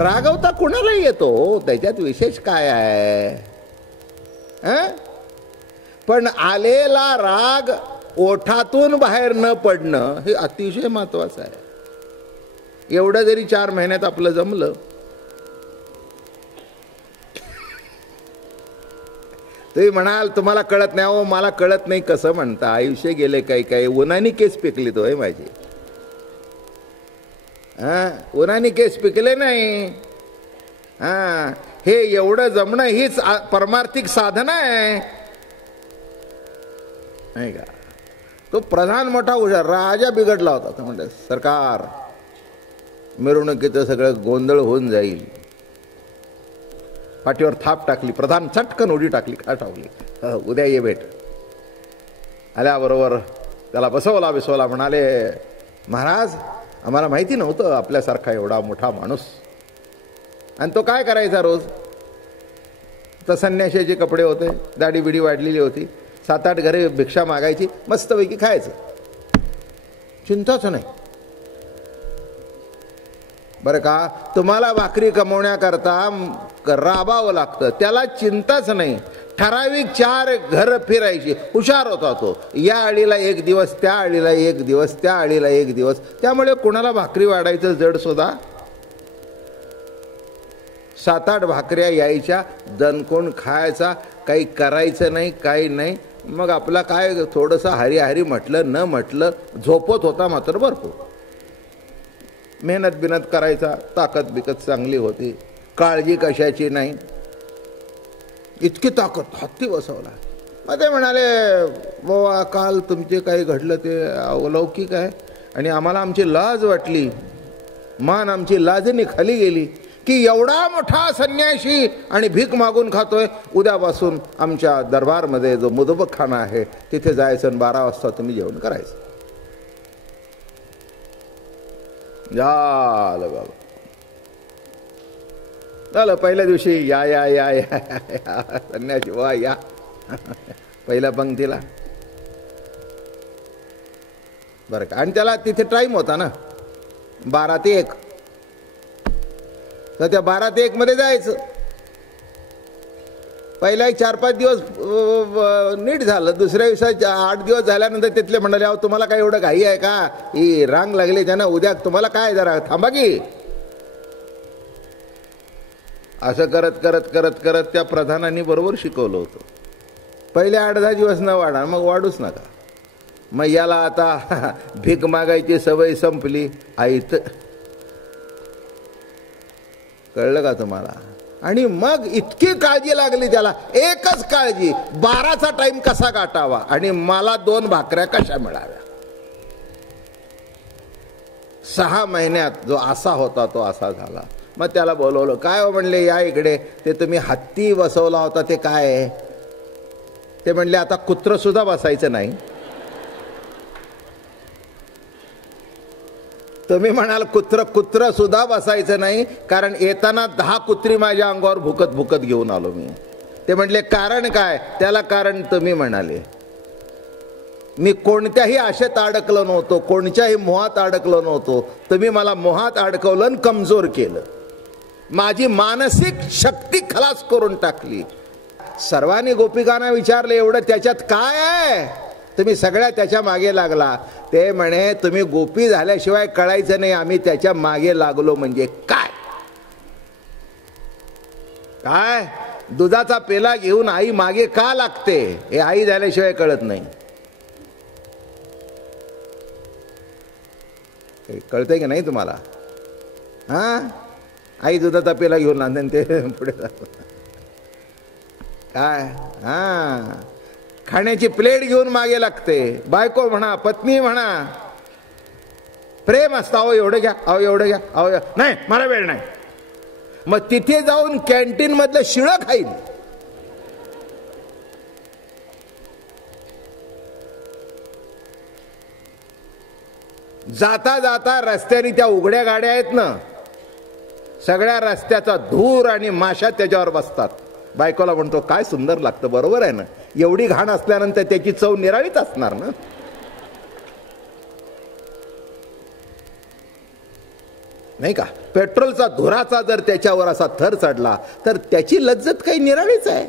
रागवता कुणालाही येतो, त्याच्यात विशेष काय आहे? पण आलेला राग ओठातून बाहेर न पडणं हे अतिशय महत्वाचं आहे. एवढं जरी 4 महिन्यात आपलं जमलं, तुम्ही म्हणाल तुम्हाला कळत नाही. हो, मला कळत नाही कसं म्हणता, आयुष्य गेले काही काही. उन्हानी केस पिकली तो माझी. उन्हानी केस पिकले नाही. हे एवढं जमणं हीच परमार्थिक साधना आहे, नाही का? तो प्रधान मोठा हुशार राजा बिघडला होता. तो म्हणते सरकार मिरवणुकीचं सगळं गोंधळ होऊन जाईल. पाठीवर थाप टाकली. प्रधान चटकन उडी टाकली, का टाकली, उद्या ये भेट. आल्याबरोबर त्याला बसवला. म्हणाले महाराज आम्हाला माहिती नव्हतं आपल्यासारखा एवढा मोठा माणूस. आणि तो काय करायचा रोज? तर संन्याशाचे कपडे होते, दाढी बिडी वाढलेली होती, 7-8 घरे भिक्षा मागायची, मस्तपैकी खायचं, चिंताच नाही. बरं का? तुम्हाला भाकरी कमवण्याकरता राबावं लागतं, त्याला चिंताच नाही. ठराविक 4 घर फिरायची, हुशार होता तो. या आळीला 1 दिवस, त्या आळीला 1 दिवस, त्या आळीला 1 दिवस. त्यामुळे कुणाला भाकरी वाढायचं जड सुद्धा. 7-8 भाकऱ्या यायच्या, दणकून खायचा, काही करायचं नाही, काही नाही. मग आपला काय थोडंसं हरी म्हटलं न म्हटलं, झोपत होता मात्र भरपूर. मेहनत बिनत करायचा, ताकद बिकत चांगली होती, काळजी कशाची नाही. इतकी ताकद, हत्ती बसवला. मग ते म्हणाले बाबा काल तुमचे काही घडलं ते अलौकिक आहे, आणि आम्हाला आमची लाज वाटली, मान आमची लाजेने खाली गेली की एवढा मोठा संन्यासी आणि भीक मागून खातोय. उद्यापासून आमच्या दरबारमध्ये जो मुदबकखाना आहे तिथे जायचं आणि 12 वाजता तुम्ही जेवण करायचं. झालं बाबा, झालं. पहिल्या दिवशी या या या या संन्यासी वा या पहिल्या पंक्तीला, बरं का? आणि त्याला तिथे टाईम होता ना 12 ते 1. तर त्या 12 ते 1 मध्ये जायचं. पहिला 4-5 दिवस नीट झालं. दुसऱ्या दिवसात 8 दिवस झाल्यानंतर तिथले म्हणाले अहो तुम्हाला काय एवढं घाई आहे का? ही रांग लागली त्यानं, उद्या तुम्हाला काय, जरा थांबा की. असं करत करत करत करत त्या प्रधानांनी बरोबर शिकवलं होतं. पहिले 8-10 दिवस न वाढा, मग वाढूच नका. मग याला आता भीक मागायची सवय संपली. आईत कळलं का तुम्हाला? आणि मग इतकी काळजी लागली त्याला, एकच काळजी, 12चा टाइम कसा गाठावा आणि मला 2 भाकऱ्या कशा मिळाव्या. 6 महिन्यात जो असा होता तो असा झाला. मग त्याला बोलवलं. काय हो म्हणले, या इकडे. ते तुम्ही हत्ती बसवला होता ते काय? ते म्हणले आता कुत्र सुद्धा बसायचं नाही. तुम्ही म्हणाल कुत्र सुद्धा बसायचं नाही, कारण येताना 10 कुत्री माझ्या अंगावर भुकत भुकत घेऊन आलो मी. ते म्हणले कारण काय? त्याला कारण तुम्ही म्हणाले. मी कोणत्याही आशेत अडकलो नव्हतो, कोणत्याही मोहात अडकलो नव्हतो. तुम्ही मला मोहात अडकवलं आणि कमजोर केलं, माझी मानसिक शक्ती खलास करून टाकली. सर्वांनी गोपिकांना विचारले एवढं त्याच्यात काय आहे? तुम्ही सगळ्या त्याच्या मागे लागला. ते म्हणे तुम्ही गोपी झाल्याशिवाय कळायचं नाही आम्ही त्याच्या मागे लागलो म्हणजे काय. काय दुधाचा पेला घेऊन आई मागे का लागते हे आई झाल्याशिवाय कळत नाही. कळतंय की नाही तुम्हाला? आई दुधाचा पेला घेऊन आणते ते पुढे काय खाण्याची प्लेट घेऊन मागे लागते. बायको म्हणा, पत्नी म्हणा, प्रेम असतं. अहो एवढं घ्या, अहो एवढं घ्या, अहो नाही मला वेळ नाही. मग तिथे जाऊन कॅन्टीन मधलं शिळं खाईल. जाता जाता रस्त्याने त्या उघड्या गाड्या आहेत ना, सगळ्या रस्त्याचा धूर आणि माशा त्याच्यावर बसतात. बायकोला म्हणतो काय सुंदर लागतं. बरोबर आहे ना, एवढी घाण असल्यानंतर त्याची चव निराळीच असणार ना. नाही का? पेट्रोलचा धुराचा जर त्याच्यावर असा थर चढला तर त्याची लज्जत काही निराळीच आहे.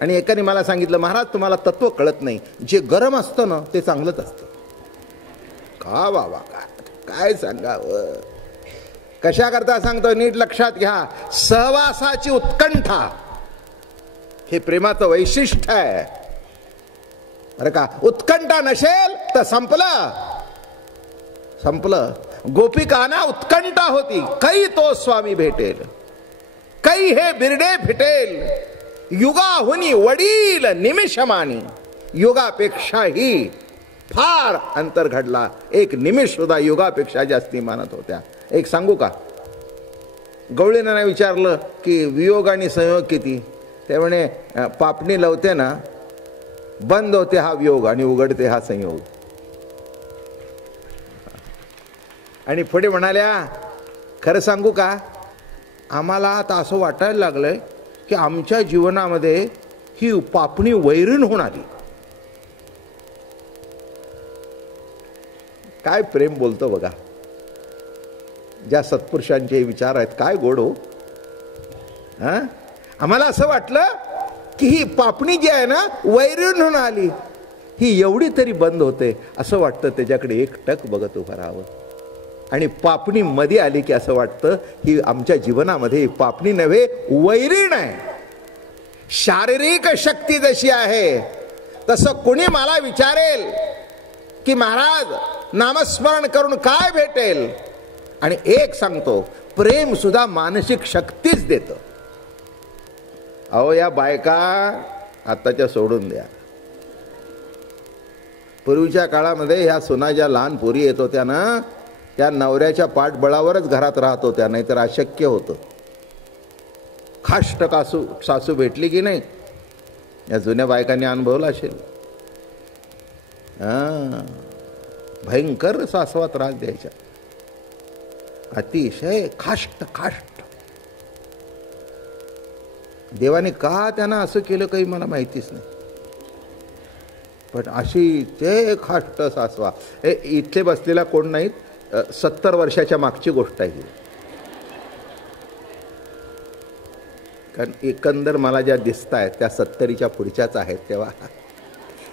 आणि एकाने मला सांगितलं, महाराज तुम्हाला तत्व कळत नाही, जे गरम असतं ना ते चांगलंच असतं. का बाबा, काय सांगावं, कशा करता सांगतो, नीट लक्षात घ्या. सहवासाची उत्कंठा हे प्रेमाचं वैशिष्ट्य आहे बरं का. उत्कंठा नसेल तर संपलं. गोपिकांना उत्कंठा होती, कै तो स्वामी भेटेल, कै हे बिरडे फिटेल, युगाहुनी वडील निमिषमानी. युगापेक्षाही फार अंतर घडला, एक निमिष सुद्धा युगापेक्षा जास्ती मानत होत्या. एक सांगू का, गवळींना विचारलं की वियोग आणि संयोग किती, ते म्हणे पापणी लावते ना, बंद होते हा वियोग आणि उघडते हा संयोग. आणि पुढे म्हणाल्या, खरं सांगू का, आम्हाला आता असं वाटायला लागलंय की आमच्या जीवनामध्ये ही पापणी वैरीण होऊन आली. काय प्रेम बोलतो बघा, ज्या सत्पुरुषांचे विचार आहेत, काय गोड हो. आम्हाला असं वाटलं की ही पापणी जी आहे ना वैरीण होऊन आली, ही एवढी तरी बंद होते, असं वाटतं त्याच्याकडे एकटक बघत उभं राहावं. आणि पापणी मध्ये आली की असं वाटतं ही आमच्या जीवनामध्ये पापणी नव्हे वैरीण आहे. शारीरिक शक्ती जशी आहे तसं कोणी मला विचारेल की महाराज नामस्मरण करून काय भेटेल, आणि एक सांगतो, प्रेम सुद्धा मानसिक शक्तीच देतं. अहो या बायका आताच्या सोडून द्या. पूर्वीच्या काळामध्ये ह्या सुना ज्या लहान पोरी येत होत्या ना, त्या नवऱ्याच्या पाठबळावरच घरात राहत होत्या, नाहीतर अशक्य होतं. खाष्ट सासू भेटली की नाही, या जुन्या बायकांनी अनुभवला असेल. भयंकर सासवा त्रास द्यायच्या, अतिशय खाष्ट. देवाने का त्यांना असं केलं काही मला माहितीच नाही, पण अशी ते खाष्ट सासवा. इथे बसलेला कोण नाहीत, 70 वर्षाच्या मागची गोष्ट आहे. कारण एकंदर मला ज्या दिसत आहेत त्या 70च्या पुढच्याच आहेत. तेव्हा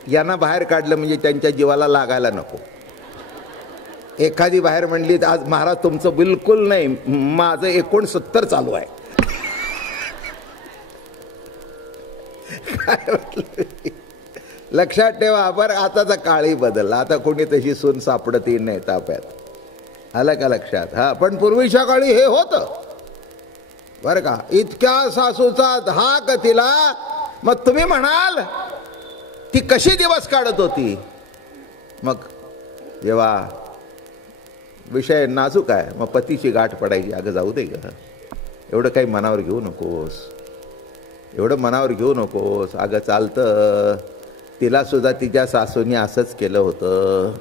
यांना बाहेर काढलं म्हणजे त्यांच्या जीवाला लागायला नको. एखादी बाहेर म्हणली, आज महाराज तुमचं बिलकुल नाही, माझं 69 चालू आहे. काय म्हटलं, लक्षात ठेवा बरं. आताचा काळही बदलला, आता कोणी तशी सून सापडतही नाही ताप्यात. आलं का लक्षात? पण पूर्वीच्या काळी हे होतं बरं का. इतक्या सासूचा धाक तिला. मग तुम्ही म्हणाल ती कशी दिवस काढत होती. मग जेव्हा विषय नाजूक आहे, मग पतीची गाठ पडायची, अगं जाऊ दे ग, एवढं काही मनावर घेऊ नकोस, अगं चालतं. तिला सुद्धा तिच्या सासूने असंच केलं होतं,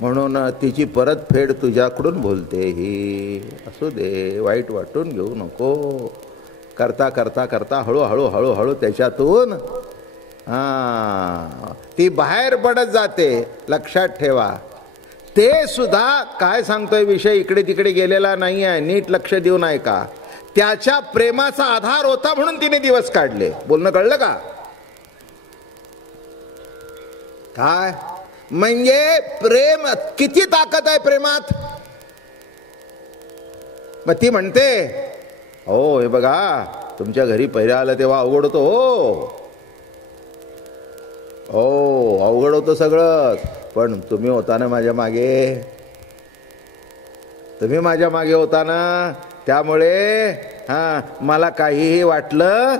म्हणून तिची परतफेड तुझ्याकडून बोलते ही, असू दे, वाईट वाटून घेऊ नको. करता हळूहळू त्याच्यातून ती बाहेर पडत जाते. लक्षात ठेवा, ते सुद्धा काय सांगतोय विषय इकडे तिकडे गेलेला नाही आहे, नीट लक्ष देऊन ऐका. त्याच्या प्रेमाचा आधार होता म्हणून तिने दिवस काढले. बोलणं कळलं का? काय म्हणजे प्रेम, किती ताकद आहे प्रेमात. मग ती म्हणते, हो हे बघा तुमच्या घरी पहिल्या आलं तेव्हा अवघड होतं. हो अवघड होतं सगळंच, पण तुम्ही होता ना माझ्या मागे होता ना, त्यामुळे मला काहीही वाटलं.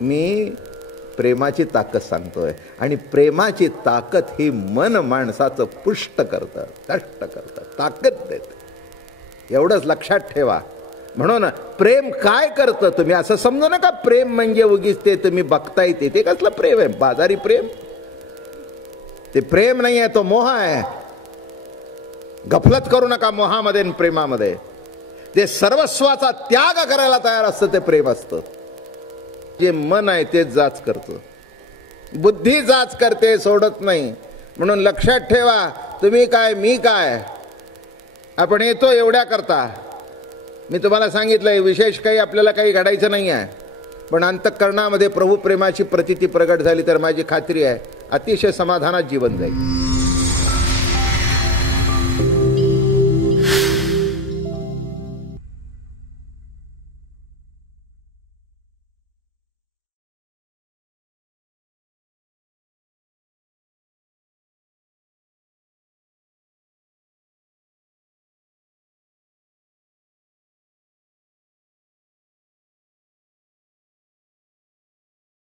मी प्रेमाची ताकद सांगतोय, आणि प्रेमाची ताकद ही मन माणसाचं पुष्ट करतं, कष्ट करतं, ताकद देतं. एवढंच लक्षात ठेवा. म्हणून प्रेम काय करतं तुम्ही असं समजू नका. प्रेम म्हणजे उगीच ते तुम्ही बघताय ते कसलं प्रेम आहे, बाजारी प्रेम. ते प्रेम नाही आहे, तो मोह आहे. गफलत करू नका मोहामध्ये आणि प्रेमामध्ये. ते सर्वस्वाचा त्याग करायला तयार असतं ते प्रेम असतं. जे मन आहे तेच जाच करतं, बुद्धी जाच करते, सोडत नाही. म्हणून लक्षात ठेवा, तुम्ही काय मी काय, आपण येतो एवढ्या करता. मी तुम्हाला सांगितलंय विशेष काही आपल्याला काही घडायचं नाही आहे, पण अंतःकरणामध्ये प्रभू प्रेमाची प्रतीती प्रगट झाली तर माझी खात्री आहे अतिशय समाधानात जीवन जाईल.